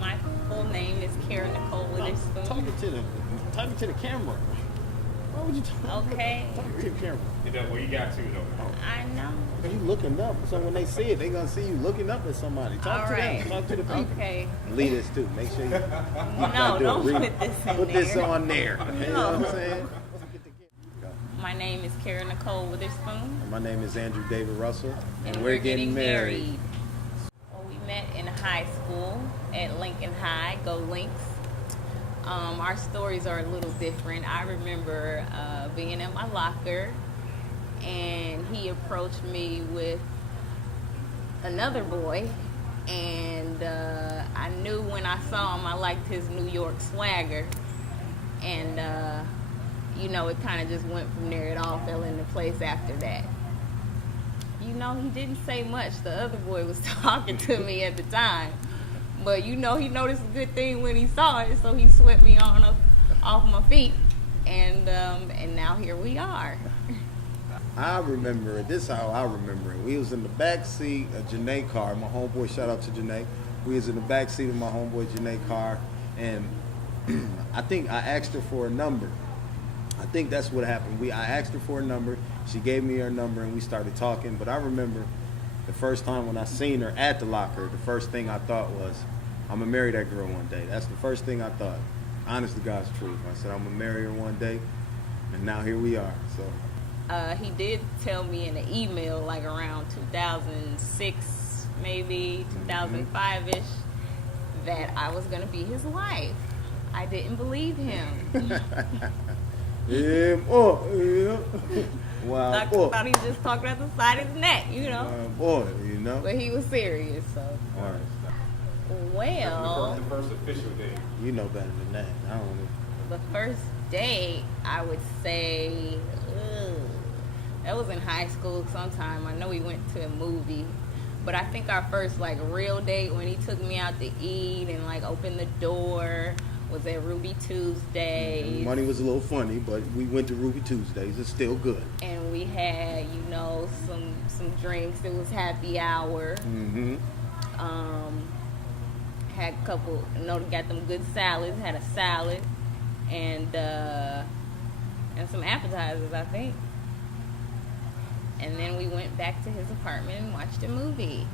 My full name is Kerra Witherspoon. Talking to the camera. Why would you talk to the camera? Well, you got to though. I know. You looking up, so when they see it, they gonna see you looking up at somebody. Talk to them. Talk to the people. Okay. Lead us too. Make sure you. No, don't put this in there. Put this on there. You know what I'm saying? My name is Kerra Witherspoon. My name is Andrew David Russell, and we're getting married. Well, we met in high school at Lincoln High. Go Lynx. Our stories are a little different. I remember being in my locker, and he approached me with another boy, and I knew when I saw him I liked his New York swagger, and it kind of just went from there. It all fell into place after that. He didn't say much. The other boy was talking to me at the time, but he noticed a good thing when he saw it, so he swept me on off my feet, and now here we are. I remember it. This is how I remember it. We was in the back seat of Janae's car. My homeboy, shout out to Janae. We was in the back seat of my homeboy Janae's car, and I think I asked her for a number. I think that's what happened. I asked her for a number. She gave me her number, and we started talking. But I remember the first time when I seen her at the locker, the first thing I thought was, I'm going to marry that girl one day. That's the first thing I thought. Honest to God's truth. I said, I'm going to marry her one day, and now here we are. So. He did tell me in an email, like around 2006, maybe 2005-ish, that I was going to be his wife. I didn't believe him. Yeah. Wow. I thought he was just talking at the side of his neck, Boy. But he was serious, so. All right. Well. The first official date. You know better than that. I don't know. The first date, I would say, that was in high school sometime. I know we went to a movie, but I think our first real date when he took me out to eat and opened the door was at Ruby Tuesdays. Money was a little funny, but we went to Ruby Tuesdays. It's still good. And we had, some drinks. It was happy hour. Mm-hmm. Had a couple, got them good salads. Had a salad and some appetizers, I think. And then we went back to his apartment and watched a movie.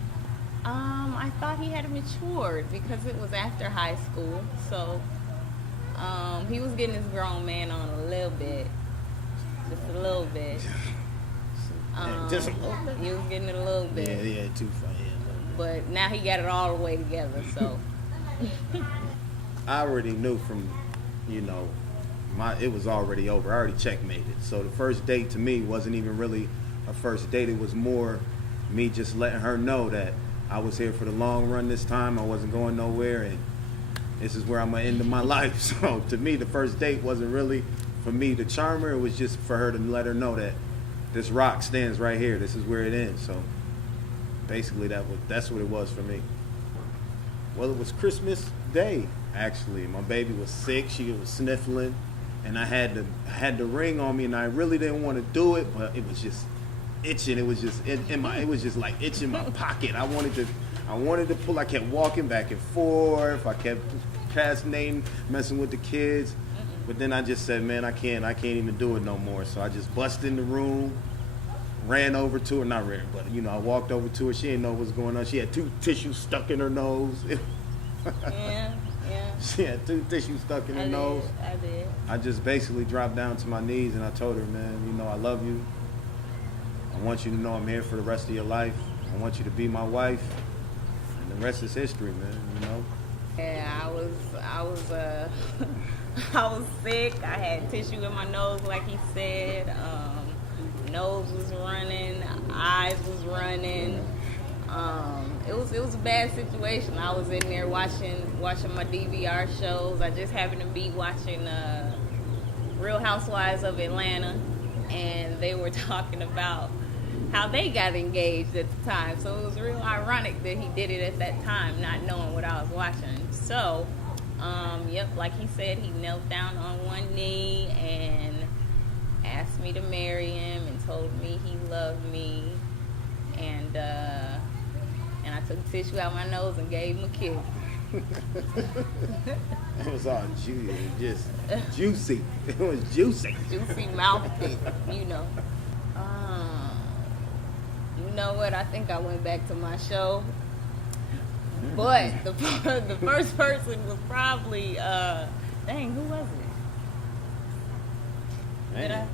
I thought he had matured because it was after high school, so he was getting his grown man on a little bit, just a little bit. Just a little bit. He was getting it a little bit. Yeah, too far. Yeah, but now he got it all the way together, so. I already knew from, it was already over. I already checkmated. So the first date to me wasn't even really a first date. It was more me just letting her know that I was here for the long run this time. I wasn't going nowhere, and this is where I'm going to end my life. So to me, the first date wasn't really for me to charm her. It was just for her to let her know that this rock stands right here. This is where it ends. So basically that's what it was for me. Well, it was Christmas Day, actually. My baby was sick. She was sniffling, and I had the ring on me, and I really didn't want to do it, but it was just itching. It was just it was just like itching my pocket. I wanted to pull. I kept walking back and forth. I kept procrastinating, messing with the kids. But then I just said, man, I can't even do it no more. So I just busted in the room, ran over to her, not ran, but I walked over to her. She didn't know what was going on. She had 2 tissues stuck in her nose. Yeah. She had 2 tissues stuck in her nose. I did. I just basically dropped down to my knees and I told her, man, I love you. I want you to know I'm here for the rest of your life. I want you to be my wife. And the rest is history, man, Yeah, I was I was sick. I had tissue in my nose, like he said. Nose was running, eyes was running. It was a bad situation. I was in there watching my DVR shows. I just happened to be watching Real Housewives of Atlanta, and they were talking about how they got engaged at the time. So it was real ironic that he did it at that time, not knowing what I was watching. So, like he said, he knelt down on one knee and asked me to marry him and told me he loved me. And I took tissue out my nose and gave him a kiss. It was all just juicy. It was juicy. Juicy mouthful, you know. You know what? I think I went back to my show. But the first person was probably, dang, who was it? Did I?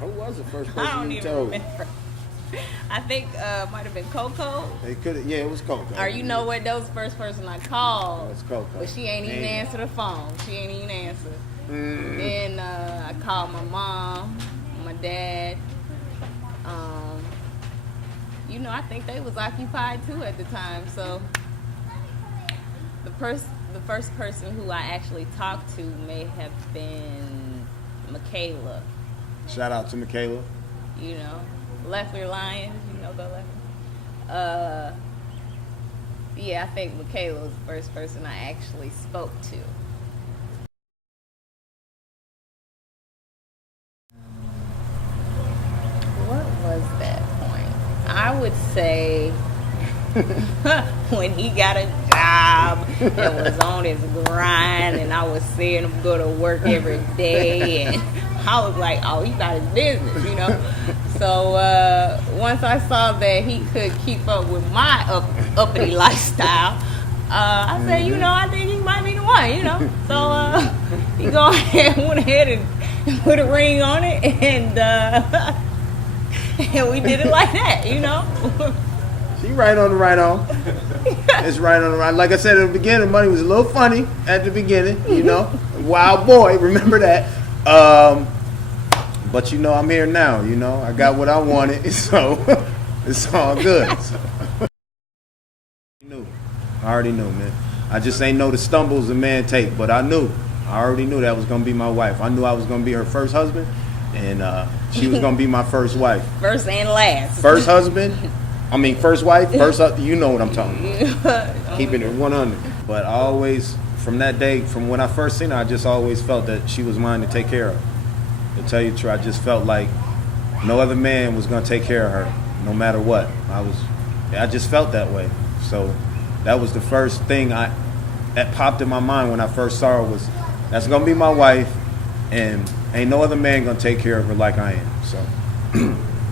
Who was the first I person don't you even told? remember. I think might have been Coco. It could, yeah, it was Coco. Or you know what? That was the first person I called. It's Coco. But she ain't even answer the phone. She ain't even answer. Then I called my mom, my dad. You know, I think they was occupied too at the time. So the first person who I actually talked to may have been Michaela. Shout out to Michaela. You know, Leffler Lions. You know the Leffler. Yeah, I think Michaela was the first person I actually spoke to. What was that point? I would say when he got a job and was on his grind, and I was seeing him go to work every day, and I was like, oh, he got his business, you know. So once I saw that he could keep up with my uppity lifestyle, I said, you know, I think he might be the one, you know. So he went ahead and put a ring on it, and we did it like that, you know. She right on the right on. It's right on the right. Like I said at the beginning, money was a little funny at the beginning, you know. Wild boy, remember that. But you know, I'm here now, you know. I got what I wanted, so it's all good. So. I already knew, man. I just ain't know the stumbles a man take, but I knew. I already knew that was gonna be my wife. I knew I was gonna be her first husband, and she was gonna be my first wife. First and last. First husband. I mean, first wife, you know what I'm talking about. Keeping it 100. But I always, from that day, from when I first seen her, I just always felt that she was mine to take care of. To tell you the truth, I just felt like no other man was going to take care of her, no matter what. I just felt that way. So that was the first thing that popped in my mind when I first saw her was, that's going to be my wife, and ain't no other man going to take care of her like I am. So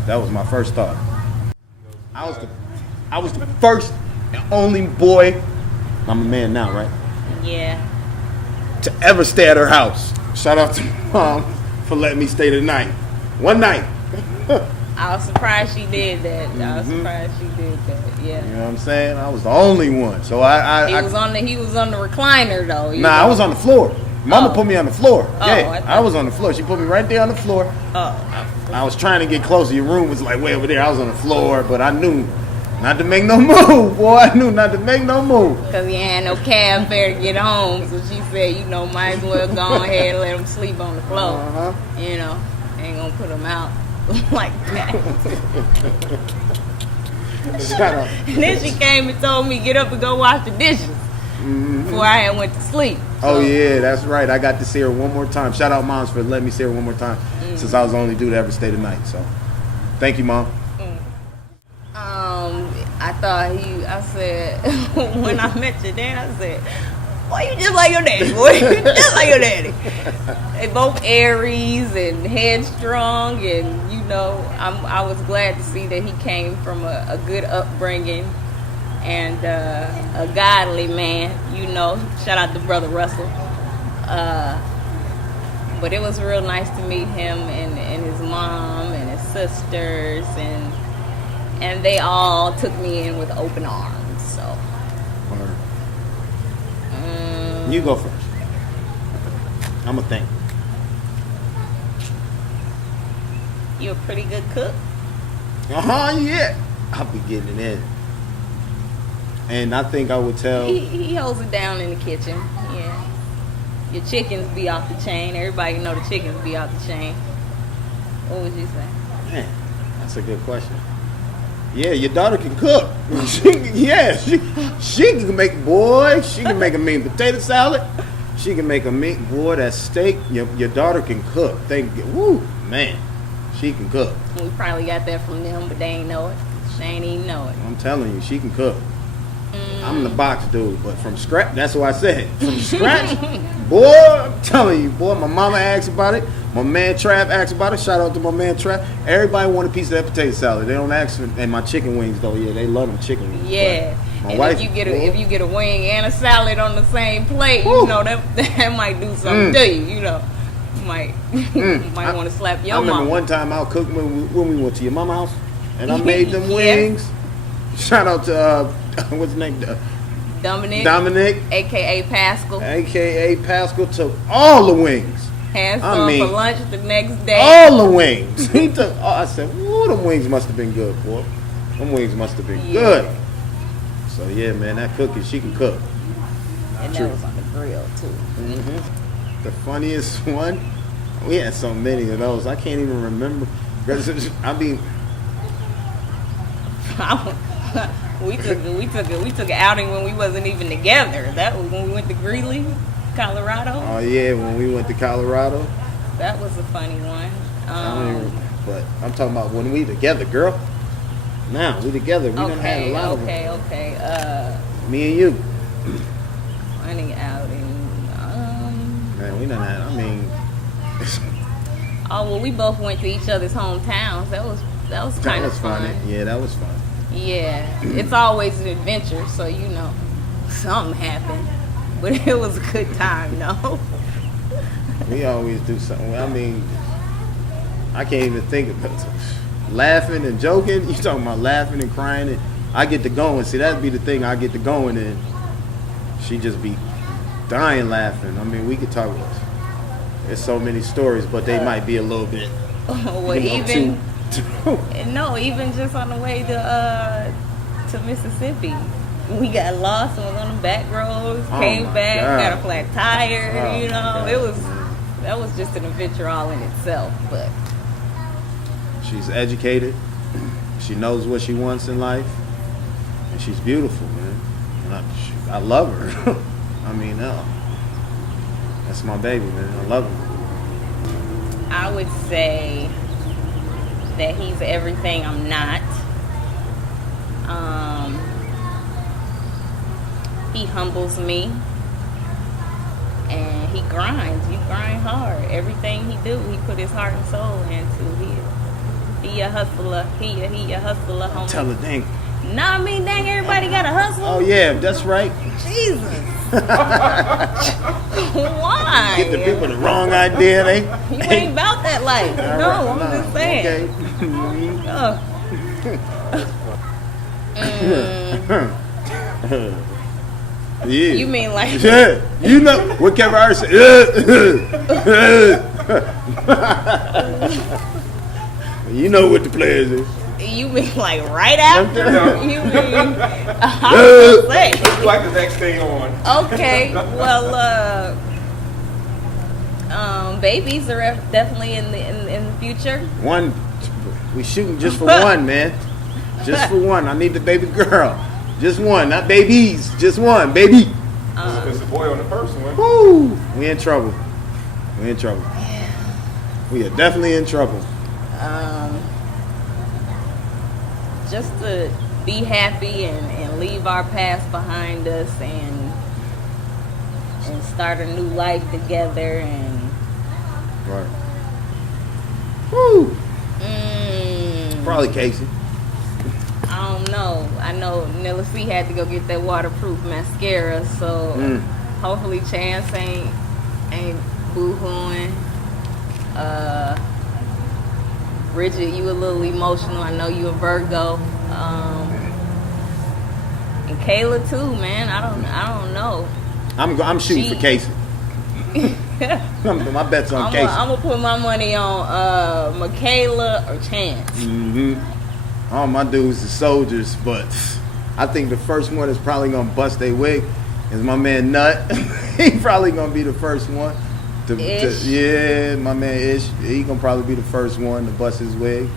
that was my first thought. I was the first and only boy, I'm a man now, right? Yeah. To ever stay at her house. Shout out to Mom for letting me stay the night. One night. I was surprised she did that. I was surprised she did that. Yeah. You know what I'm saying? I was the only one. So he was on the recliner though. I was on the floor. Mama put me on the floor. Oh, yeah, I was on the floor. She put me right there on the floor. Oh. I was trying to get closer. Your room was like way over there. I was on the floor, but I knew not to make no move, boy. I knew not to make no move. Because he had no cab fare to get home. So she said, you know, might as well go ahead and let him sleep on the floor. You know, ain't going to put him out like that. Shut up. And then she came and told me, get up and go wash the dishes before I had went to sleep. So, oh, yeah, that's right. I got to see her one more time. Shout out, Moms, for letting me see her one more time since I was the only dude to ever stay the night. So, thank you, Mom. I thought I said, when I met your dad, I said, boy, you just like your daddy, boy. You just like your daddy. They both Aries and headstrong, and, you know, I was glad to see that he came from a good upbringing and a godly man, you know. Shout out to Brother Russell. But it was real nice to meet him and his mom and his sisters, and they all took me in with open arms. So you go first. I'm gonna think. You a pretty good cook. Yeah. I'll be getting it in. And I think I would tell. He holds it down in the kitchen. Yeah. Your chickens be off the chain. Everybody know the chickens be off the chain. What would you say? Man, that's a good question. Yeah, your daughter can cook. She can make she can make a mean potato salad. She can make a meat, boy, that steak. Your daughter can cook. Woo, man, she can cook. We probably got that from them, but they ain't know it. They ain't even know it. I'm telling you, she can cook. I'm the box dude, but from scratch, that's what I said. From scratch, boy, I'm telling you, boy, my mama asked about it. My man Trav asked about it. Shout out to my man Trav. Everybody want a piece of that potato salad. They don't ask for, and my chicken wings though. Yeah, they love them chicken wings. Yeah. My And wife, if you get a wing and a salad on the same plate, Woo. you know that might do something to you. You know, you might want to slap your I remember mama. one time I cooked when we went to your mama's house, and I made them Yeah. wings. Shout out to what's his name? Dominic, aka Pascal, AKA Pascal, took all the wings. had I some mean, for lunch the next day. All the wings. He took. Oh, I said, "Ooh, them wings must have been good, boy. Them wings must have been good." So yeah, man, that cookie, she can cook. And True. that was on the grill too. The funniest one, we had so many of those. I can't even remember. I mean, we took an outing when we wasn't even together. That was when we went to Greeley, Colorado. oh yeah, when we went to Colorado. That was a funny one. I don't even, but I'm talking about when we together, girl. Now we together. We done had a lot of them. Okay. Me and you. Funny outing. Man, we done had. I mean, Oh well, we both went to each other's hometowns. That was kind of fun. funny. Yeah, that was fun. Yeah, it's always an adventure, so you know something happened, but it was a good time, no. We always do something. I mean, I can't even think of it. Laughing and joking. You talking about laughing and crying, and I get to going. See, that'd be the thing. I get to going, and she just be dying laughing. I mean, we could talk. There's so many stories, but they might be a little bit. Well, even just on the way to Mississippi, we got lost and was on the back roads. Came my back, God. got a flat tire. Oh, You know, my it God. was that was just an adventure all in itself. But She's educated. She knows what she wants in life, and she's beautiful, man. And I love her. I mean, that's my baby, man. I love her. I would say that he's everything I'm not. He humbles me, and he grinds. He grind hard. Everything he do, he put his heart and soul into. He a hustler. He a hustler, homie. Tell her, dang. Nah, I mean, dang, everybody got to hustle. Oh yeah, that's right. Jesus. Why? Get the people the wrong idea. They You ain't about that life. All No, right, I'm nah, just saying. Okay. Yeah. You mean like Yeah, you know what Kevin Hart said. You know what the players is. you mean like right after? No. You mean I was gonna say. It's like the next thing on. Okay, well, babies are definitely in the future. One, we shooting just for one, man. Just for one. I need the baby girl. Just one, not babies. Just one, baby. It's the boy on the first one. Woo! We in trouble. We in trouble. We are definitely in trouble. Just to be happy and leave our past behind us and start a new life together and Right. Woo! mm, Probably Casey. I don't know. I know Nilla C had to go get that waterproof mascara, so hopefully Chance ain't boo-hooing. Bridget, you a little emotional. I know you a Virgo. And Kayla too, man. I don't know. I'm shooting for Casey. My bet's on Casey. I'm gonna put my money on Michaela or Chance. All my dudes are soldiers, but I think the first one is probably gonna bust their wig is my man Nut. He probably gonna be the first one. Ish. Yeah, my man Ish. He gonna probably be the first one to bust his wig.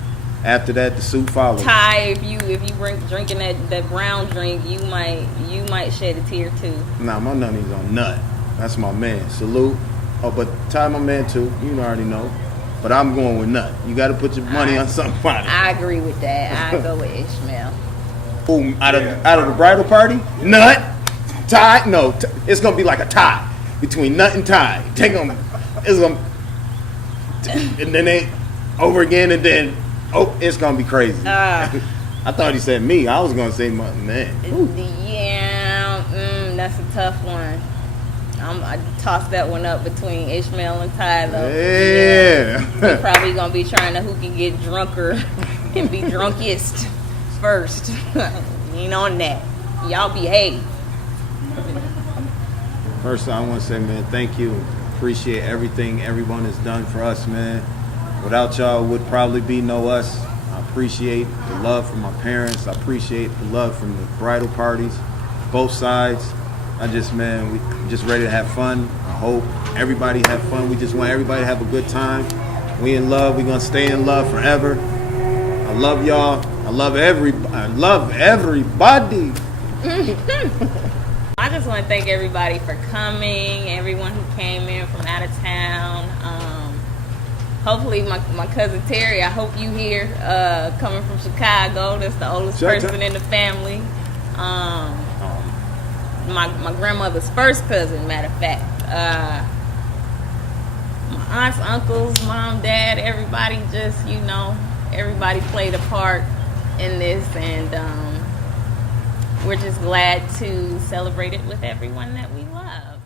After that, the suit follows. Ty, if you drinking that brown drink, you might shed a tear too. Nah, my nutty's on Nut. That's my man. Salute. Oh, but Ty, my man too. You already know. But I'm going with Nut. You got to put your money on somebody. I agree with that. I go with Ishmael. Ooh, out of the bridal party, Nut, Ty. No, it's gonna be like a tie between Nut and Ty. Take them. It's gonna, and then they over again, and then it's gonna be crazy. I thought he said me. I was gonna say my man. Yeah, that's a tough one. I tossed that one up between Ishmael and Ty, though. Yeah. They're probably gonna be trying to who can get drunker and be drunkest first. Ain't on that. Y'all behave. First, I want to say, man, thank you. Appreciate everything everyone has done for us, man. Without y'all, would probably be no us. I appreciate the love from my parents. I appreciate the love from the bridal parties, both sides. We just ready to have fun. I hope everybody have fun. We just want everybody to have a good time. We in love. We gonna stay in love forever. I love y'all. I love everybody. I just want to thank everybody for coming. Everyone who came in from out of town. Hopefully, my cousin Terry. I hope you here. Coming from Chicago. That's the oldest person in the family. My grandmother's first cousin, matter of fact. My aunts, uncles, mom, dad, everybody everybody played a part in this, and we're just glad to celebrate it with everyone that we love.